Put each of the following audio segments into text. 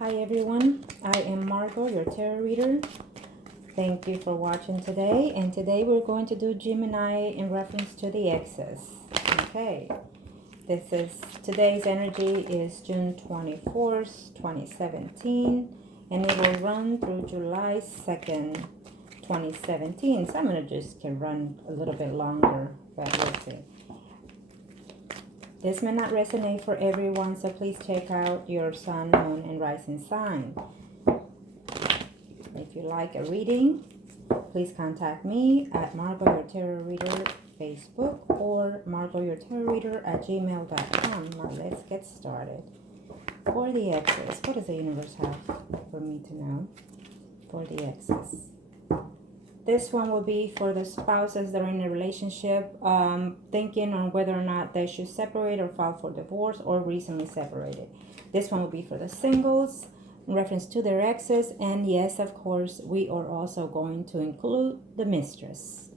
Hi everyone, I am Margot, your tarot reader. Thank you for watching today. And today we're going to do Gemini in reference to the exes. Okay, today's energy is June 24th, 2017, and it will run through July 2nd, 2017. So I'm going to just can run a little bit longer, but we'll see. This may not resonate for everyone, so please check out your sun, moon, and rising sign. If you like a reading, please contact me at Margot Your Tarot Reader Facebook or margotyourtarotreader@gmail.com. Now let's get started. For the exes, what does the universe have for me to know for the exes? This one will be for the spouses that are in a relationship, thinking on whether or not they should separate or file for divorce or recently separated. This one will be for the singles in reference to their exes. And yes, of course, we are also going to include the mistress.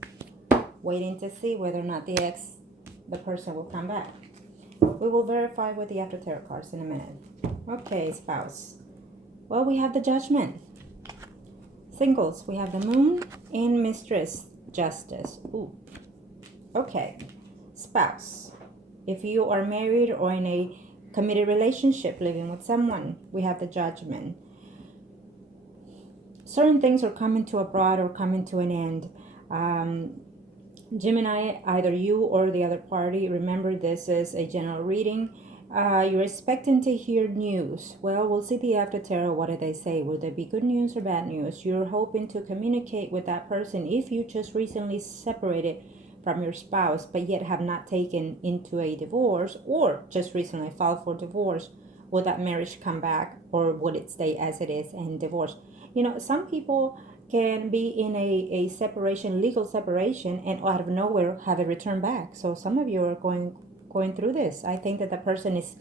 Waiting to see whether or not the person will come back. We will verify with the after tarot cards in a minute. Okay, spouse. Well, we have the Judgment. Singles, we have the Moon and Mistress, Justice. Ooh. Okay. Spouse. If you are married or in a committed relationship living with someone, we have the Judgment. Certain things are coming to a broad or coming to an end. Gemini, either you or the other party, remember this is a general reading. You're expecting to hear news. Well, we'll see the after tarot. What do they say? Will there be good news or bad news? You're hoping to communicate with that person if you just recently separated from your spouse, but yet have not taken into a divorce or just recently filed for divorce. Will that marriage come back or would it stay as it is and divorce? You know, some people can be in a separation, legal separation, and out of nowhere have a return back. So some of you are going through this. I think that the person is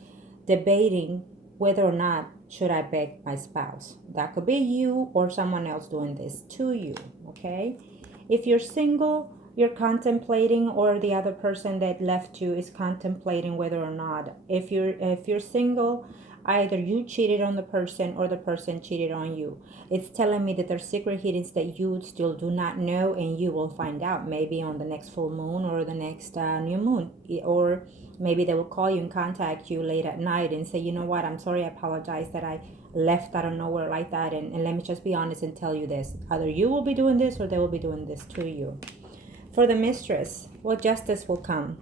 debating whether or not should I beg my spouse. That could be you or someone else doing this to you, okay? If you're single, you're contemplating, or the other person that left you is contemplating whether or not. If you're single, either you cheated on the person or the person cheated on you. It's telling me that there's secret hidden that you still do not know, and you will find out maybe on the next full moon or the next new moon. Or maybe they will call you and contact you late at night and say, you know what, I'm sorry, I apologize that I left out of nowhere like that. And let me just be honest and tell you this. Either you will be doing this or they will be doing this to you. For the mistress, well, justice will come.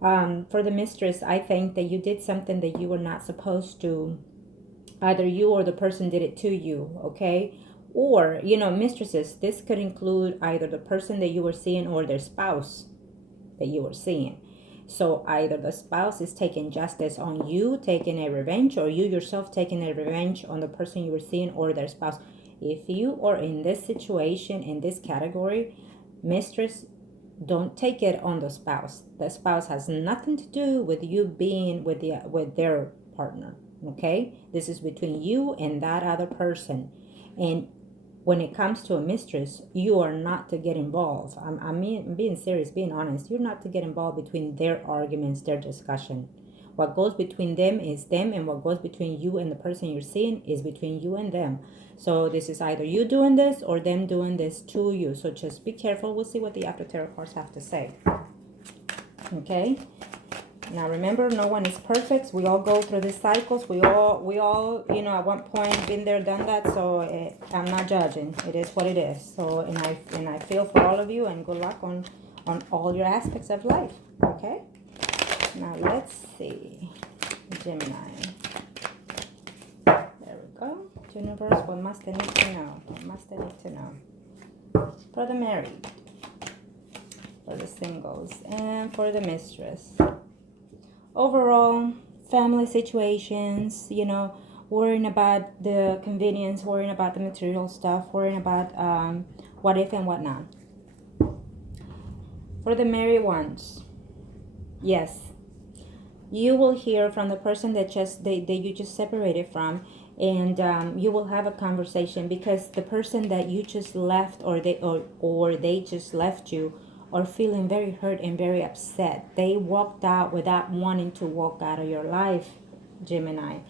For the mistress, I think that you did something that you were not supposed to. Either you or the person did it to you, okay? Or, you know, mistresses, this could include either the person that you were seeing or their spouse that you were seeing. So either the spouse is taking justice on you, taking a revenge, or you yourself taking a revenge on the person you were seeing or their spouse. If you are in this situation, in this category, mistress, don't take it on the spouse. The spouse has nothing to do with you being with their partner. Okay, this is between you and that other person. And when it comes to a mistress, you are not to get involved. I'm being serious, being honest. You're not to get involved between their arguments, their discussion. What goes between them is them, and what goes between you and the person you're seeing is between you and them. So this is either you doing this or them doing this to you. So just be careful. We'll see what the after tarot cards have to say. Okay. Now remember, no one is perfect. We all go through these cycles. We all, you know, at one point been there, done that. So I'm not judging. It is what it is. So and I feel for all of you, and good luck on all your aspects of life. Okay. Now let's see, Gemini. There we go. Universe, what must they need to know? What must they need to know? For the married, for the singles, and for the mistress. Overall, family situations, you know, worrying about the convenience, worrying about the material stuff, worrying about what if and what not. For the married ones, yes, you will hear from the person that you just separated from, and you will have a conversation, because the person that you just left or they just left you are feeling very hurt and very upset. They walked out without wanting to walk out of your life, Gemini.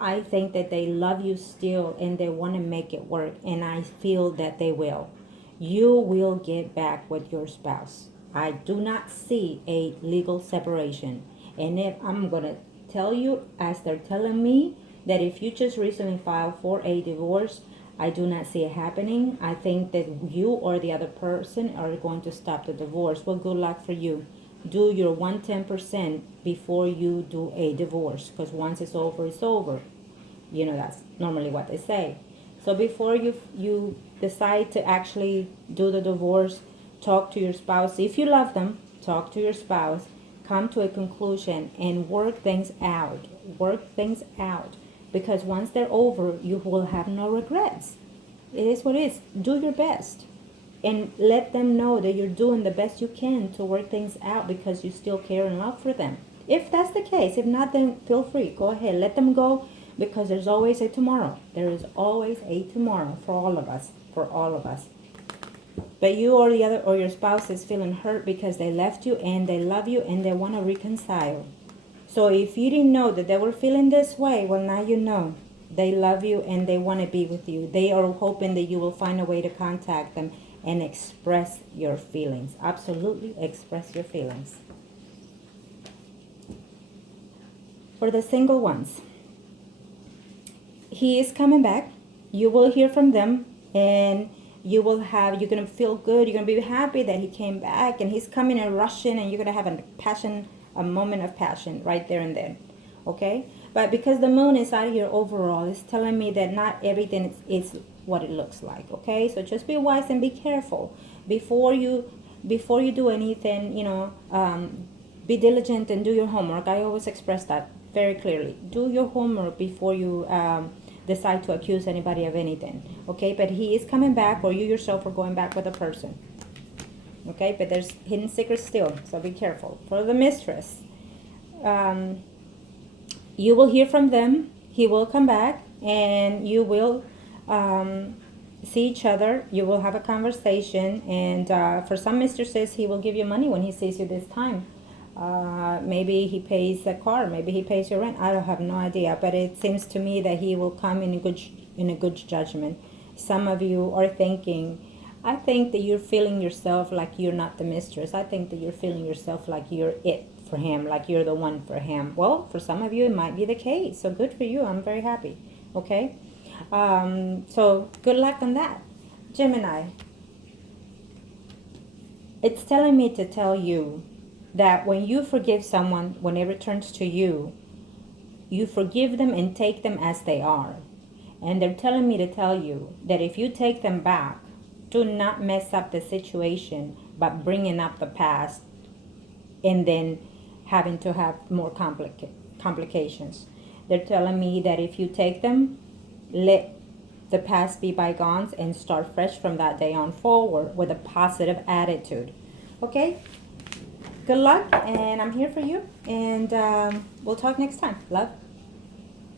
I think that they love you still and they want to make it work, and I feel that they will. You will get back with your spouse. I do not see a legal separation. And if I'm going to tell you, as they're telling me, that if you just recently filed for a divorce, I do not see it happening. I think that you or the other person are going to stop the divorce. Well, good luck for you. Do your 110% before you do a divorce, because once it's over, it's over. You know, that's normally what they say. So before you decide to actually do the divorce, talk to your spouse. If you love them, talk to your spouse, come to a conclusion, and work things out. Work things out. Because once they're over, you will have no regrets. It is what it is. Do your best. And let them know that you're doing the best you can to work things out because you still care and love for them. If that's the case, if not, then feel free. Go ahead. Let them go, because there's always a tomorrow. There is always a tomorrow for all of us. For all of us. But you or the other or your spouse is feeling hurt because they left you and they love you and they want to reconcile. So if you didn't know that they were feeling this way, well, now you know. They love you and they want to be with you. They are hoping that you will find a way to contact them and express your feelings. Absolutely express your feelings. For the single ones, he is coming back. You will hear from them, and you're going to feel good. You're going to be happy that he came back, and he's coming and rushing, and you're going to have a moment of passion right there and then. Okay? But because the moon is out here overall, it's telling me that not everything is what it looks like. Okay? So just be wise and be careful. Before you do anything, be diligent and do your homework. I always express that very clearly. Do your homework before you decide to accuse anybody of anything. Okay? But he is coming back, or you yourself are going back with a person. Okay? But there's hidden secrets still, so be careful. For the mistress, you will hear from them. He will come back, and you will see each other. You will have a conversation, and for some mistresses, he will give you money when he sees you this time. Maybe he pays the car. Maybe he pays your rent. I don't have no idea, but it seems to me that he will come in a good judgment. Some of you are thinking, I think that you're feeling yourself like you're not the mistress. I think that you're feeling yourself like you're it for him, like you're the one for him. Well, for some of you, it might be the case. So good for you. I'm very happy. Okay? So good luck on that. Gemini, it's telling me to tell you that when you forgive someone, when it returns to you, you forgive them and take them as they are. And they're telling me to tell you that if you take them back, do not mess up the situation by bringing up the past and then having to have more complications. They're telling me that if you take them, let the past be bygones and start fresh from that day on forward with a positive attitude. Okay? Good luck, and I'm here for you, and we'll talk next time. Love.